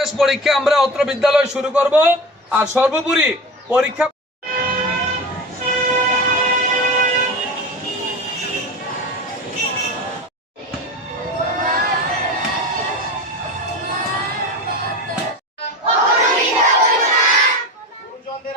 শেষ পরীক্ষা আমরা অত্র বিদ্যালয় শুরু করব আর সর্বোপরি পরীক্ষা গুরুজনদের